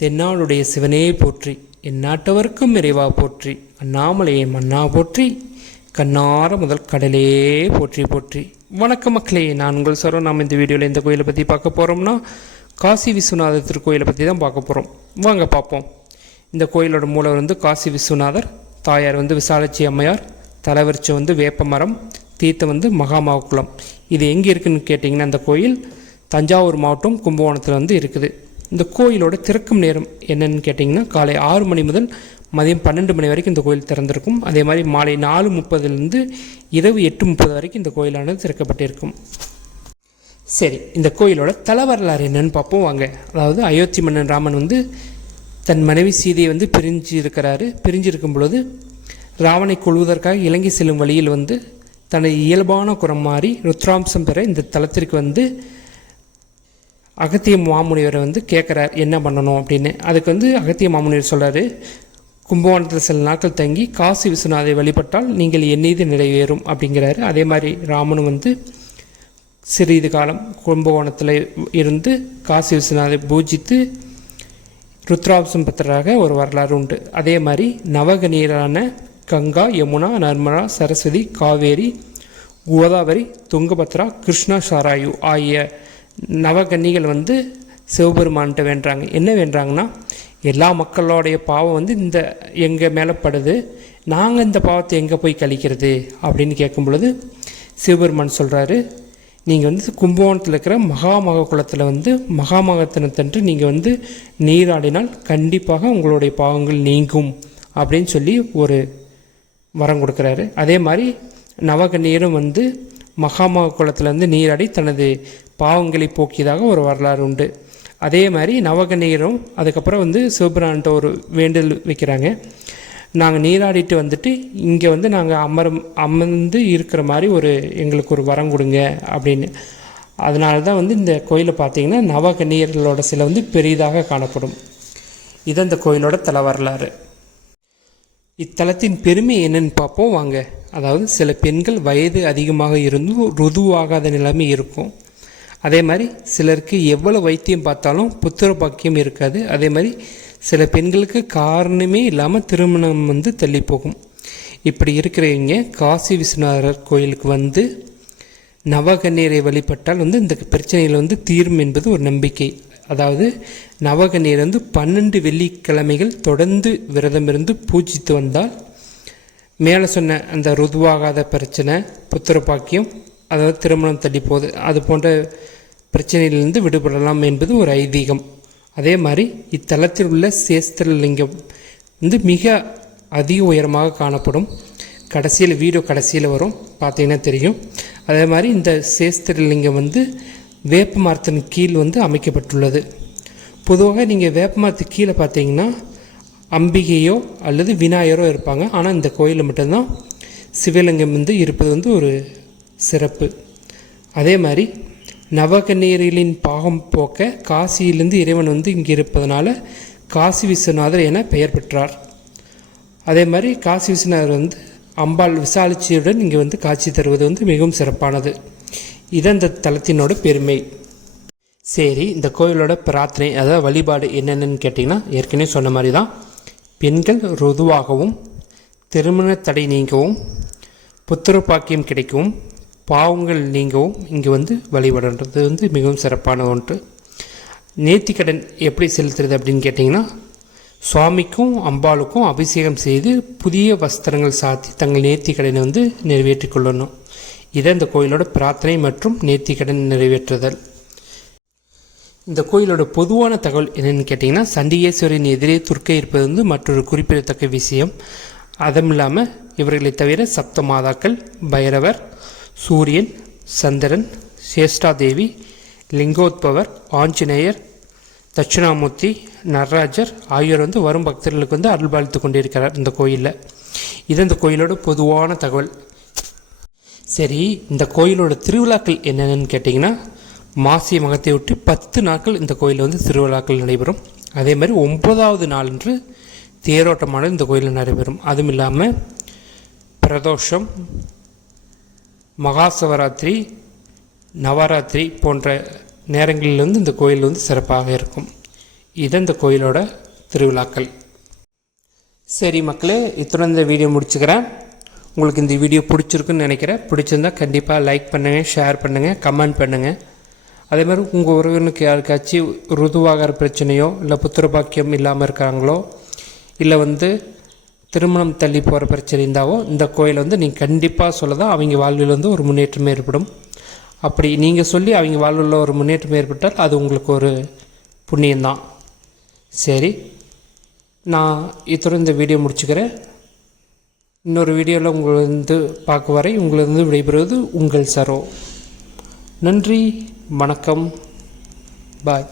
தென்னாளுடைய சிவனே போற்றி என் நாட்டவர்க்கும் இறைவா போற்றி அண்ணாமலையே மன்னா போற்றி கண்ணார முதல் கடலே போற்றி போற்றி. வணக்கம் மக்களே நான் உங்கள் சரோ நாம் இந்த வீடியோவில் இந்த கோயிலை பற்றி பார்க்க போகிறோம்னா காசி விஸ்வநாதர் திருக்கோயிலை பற்றி தான் பார்க்க போகிறோம் வாங்க பார்ப்போம். இந்த கோயிலோட மூலவர் வந்து காசி விஸ்வநாதர் தாயார் வந்து விசாலட்சி அம்மையார் தலைவரிச்சை வந்து வேப்பமரம் தீர்த்தம் வந்து மகாமாவுக்குளம் இது எங்கே இருக்குதுன்னு கேட்டிங்கன்னா அந்த கோயில் தஞ்சாவூர் மாவட்டம் கும்பகோணத்தில் வந்து இருக்குது. இந்த கோயிலோட திறக்கும் நேரம் என்னன்னு கேட்டிங்கன்னா காலை ஆறு மணி முதல் மதியம் பன்னெண்டு மணி வரைக்கும் இந்த கோயில் திறந்திருக்கும். அதே மாதிரி மாலை நாலு முப்பதுலேருந்து இரவு எட்டு முப்பது வரைக்கும் இந்த கோயிலானது திறக்கப்பட்டிருக்கும். சரி இந்த கோயிலோட தல வரலாறு என்னன்னு பார்ப்போம் வாங்க. அதாவது அயோத்தி மன்னன் ராமன் வந்து தன் மனைவி சீதையை வந்து பிரிஞ்சு இருக்கிறாரு பிரிஞ்சுருக்கும் பொழுது ராவனை கொள்வதற்காக இலங்கை செல்லும் வழியில் வந்து தனது இயல்பான குரம் மாறி ருத்ராம்சம் பெற இந்த தலத்திற்கு வந்து அகத்திய மாமுனிவரை வந்து கேட்குறார் என்ன பண்ணணும் அப்படின்னு. அதுக்கு வந்து அகத்திய மாமுனிவர் சொல்கிறாரு கும்பகோணத்தில் சில நாட்கள் தங்கி காசி விஸ்வநாதை வழிபட்டால் நீங்கள் எண்ணீது நிறைவேறும் அப்படிங்கிறாரு. அதே மாதிரி ராமனும் வந்து சிறிது காலம் கும்பகோணத்தில் இருந்து காசி விஸ்வநாதை பூஜித்து ருத்ராம்சம் பத்தராக ஒரு வரலாறு உண்டு. அதே மாதிரி நவகநீரான கங்கா யமுனா நர்மதா சரஸ்வதி காவேரி கோதாவரி துங்கபத்ரா கிருஷ்ணா சாராயு ஆகிய நவகன்னிகள் வந்து சிவபெருமான்கிட்ட வேண்டுறாங்க. என்ன வேண்டுறாங்கன்னா எல்லா மக்களோடைய பாவம் வந்து இந்த எங்கள் மேலே படுது நாங்கள் இந்த பாவத்தை எங்கே போய் கழிக்கிறது? அப்படின்னு கேட்கும் பொழுது சிவபெருமான் சொல்கிறாரு நீங்கள் வந்து கும்பகோணத்தில் இருக்கிற மகாமக குளத்தில் வந்து மகாமகத்தினத்தன்று நீங்கள் வந்து நீராடினால் கண்டிப்பாக உங்களுடைய பாவங்கள் நீங்கும் அப்படின்னு சொல்லி ஒரு வரம் கொடுக்குறாரு. அதே மாதிரி நவகன்னியரும் வந்து மகாமக குளத்தில் வந்து நீராடி தனது பாவங்களை போக்கியதாக ஒரு வரலாறு உண்டு. அதே மாதிரி நவகண்ணீரும் அதுக்கப்புறம் வந்து சிவபிரான்ட்ட ஒரு வேண்டல் வைக்கிறாங்க. நாங்கள் நீராடிட்டு வந்துட்டு இங்கே வந்து நாங்கள் அமரம் அமர்ந்து இருக்கிற மாதிரி ஒரு எங்களுக்கு ஒரு வரம் கொடுங்க அப்படின்னு. அதனால தான் வந்து இந்த கோயிலை பார்த்தீங்கன்னா நவகண்ணீர்களோட சிலை வந்து பெரிதாக காணப்படும். இது இந்த கோயிலோட தல வரலாறு இத்தலத்தின் பெருமை என்னன்னு பார்ப்போம் வாங்க. அதாவது சில பெண்கள் வயது அதிகமாக இருந்தும் ருதுவாகாத நிலைமை இருக்கும். அதே மாதிரி சிலருக்கு எவ்வளோ வைத்தியம் பார்த்தாலும் புத்திர பாக்கியம் இருக்காது. அதே மாதிரி சில பெண்களுக்கு காரணமே இல்லாமல் திருமணம் வந்து தள்ளி போகும். இப்படி இருக்கிறவங்க காசி விஸ்வநாதர் கோயிலுக்கு வந்து நவகண்ணீரை வழிபட்டால் வந்து இந்த பிரச்சனையில் வந்து தீரும் என்பது ஒரு நம்பிக்கை. அதாவது நவகண்ணீர் வந்து பன்னெண்டு வெள்ளிக்கிழமைகள் தொடர்ந்து விரதம் இருந்து பூஜித்து வந்தால் மேலே சொன்ன அந்த ருதுவாகாத பிரச்சனை புத்திர பாக்கியம் அதாவது திருமணம் தள்ளி போகுது அது போன்ற பிரச்சனையிலிருந்து விடுபடலாம் என்பது ஒரு ஐதீகம். அதே மாதிரி இத்தலத்தில் உள்ள சேஸ்திரலிங்கம் வந்து மிக அதிக உயரமாக காணப்படும். கடைசியில் வீடியோ கடைசியில் வரும். பார்த்தீங்கன்னா தெரியும். அதே மாதிரி இந்த சேஸ்திரலிங்கம் வந்து வேப்ப மரத்தின் கீழ் வந்து அமைக்கப்பட்டுள்ளது. பொதுவாக நீங்கள் வேப்ப மரத்துக்கு கீழே பார்த்தீங்கன்னா அம்பிகையோ அல்லது விநாயகரோ இருப்பாங்க. ஆனால் இந்த கோயிலில் மட்டும்தான் சிவலிங்கம் வந்து இருப்பது வந்து ஒரு சிறப்பு. அதே மாதிரி நவகன்னியர்களின் பாகம் போக்க காசியிலிருந்து இறைவன் வந்து இங்கே இருப்பதனால காசி விஸ்வநாதர் என பெயர் பெற்றார். அதே மாதிரி காசி விஸ்வநாதர் வந்து அம்பாள் விசாலிச்சியுடன் இங்கே வந்து காட்சி தருவது வந்து மிகவும் சிறப்பானது. இது இந்த தலத்தினோட பெருமை. சரி இந்த கோயிலோட பிரார்த்தனை அதாவது வழிபாடு என்னென்னு கேட்டிங்கன்னா ஏற்கனவே சொன்ன மாதிரி தான் பெண்கள் ருதுவாகவும் திருமண தடை நீங்கவும் புத்திர பாக்கியம் கிடைக்கவும் பாவங்கள் நீங்கவும் இங்கே வந்து வழிபடுறது வந்து மிகவும் சிறப்பான ஒன்று. நேர்த்திக்கடன் எப்படி செலுத்துறது அப்படின்னு கேட்டிங்கன்னா சுவாமிக்கும் அம்பாளுக்கும் அபிஷேகம் செய்து புதிய வஸ்திரங்கள் சாத்தி தங்கள் நேர்த்திக்கடனை வந்து நிறைவேற்றிக் கொள்ளணும். இதை இந்த கோயிலோட பிரார்த்தனை மற்றும் நேர்த்திக்கடன் நிறைவேற்றுதல். இந்த கோயிலோட பொதுவான தகவல் என்னென்னு கேட்டிங்கன்னா சண்டிகேஸ்வரின் எதிரே துர்க்கை இருப்பது வந்து மற்றொரு குறிப்பிடத்தக்க விஷயம். அதுவும் இல்லாமல் இவர்களை தவிர சப்த மாதாக்கள் பைரவர் சூரியன் சந்திரன் சேஷ்டாதேவி லிங்கோத்பவர் ஆஞ்சநேயர் தட்சிணாமூர்த்தி நடராஜர் ஆகியோர் வந்து வரும் பக்தர்களுக்கு வந்து அருள்பாலித்து கொண்டிருக்கிறார் இந்த கோயிலில். இது இந்த கோயிலோட பொதுவான தகவல். சரி இந்த கோயிலோட திருவிழாக்கள் என்னென்னு கேட்டிங்கன்னா மாசி மகத்தை ஒட்டி பத்து நாட்கள் இந்த கோயிலில் வந்து திருவிழாக்கள் நடைபெறும். அதே மாதிரி ஒன்பதாவது நாளன்று தேரோட்டமானது இந்த கோயிலில் நடைபெறும். அதுவும் இல்லாமல் பிரதோஷம் மகா சிவராத்திரி நவராத்திரி போன்ற நேரங்களில் வந்து இந்த கோயில் வந்து சிறப்பாக இருக்கும். இது இந்த கோயிலோட திருவிழாக்கள். சரி மக்களே இத்துடன் இந்த வீடியோ முடிச்சுக்கிறேன். உங்களுக்கு இந்த வீடியோ பிடிச்சிருக்குன்னு நினைக்கிறேன். பிடிச்சிருந்தா கண்டிப்பாக லைக் பண்ணுங்கள் ஷேர் பண்ணுங்கள் கமெண்ட் பண்ணுங்கள் அதே மாதிரி உங்கள் உறவினருக்கு யாருக்காச்சும் ருதுவாகிற பிரச்சனையோ இல்லை புத்திர பாக்கியம் இல்லாமல் இருக்காங்களோ இல்லை வந்து திருமணம் தள்ளி போகிற பிரச்சனை இருந்தாவோ இந்த கோயிலை வந்து நீங்கள் கண்டிப்பாக சொல்லதான் அவங்க வாழ்வில் வந்து ஒரு முன்னேற்றம் ஏற்படும். அப்படி நீங்கள் சொல்லி அவங்க வாழ்வில் ஒரு முன்னேற்றம் ஏற்பட்டால் அது உங்களுக்கு ஒரு புண்ணியம்தான். சரி நான் இத்துடன் இந்த வீடியோ முடிச்சுக்கிறேன். இன்னொரு வீடியோவில் உங்களை வந்து பார்க்க வரை உங்களிருந்து விடைபெறுவது உங்கள் சரோ. நன்றி வணக்கம். பாய்.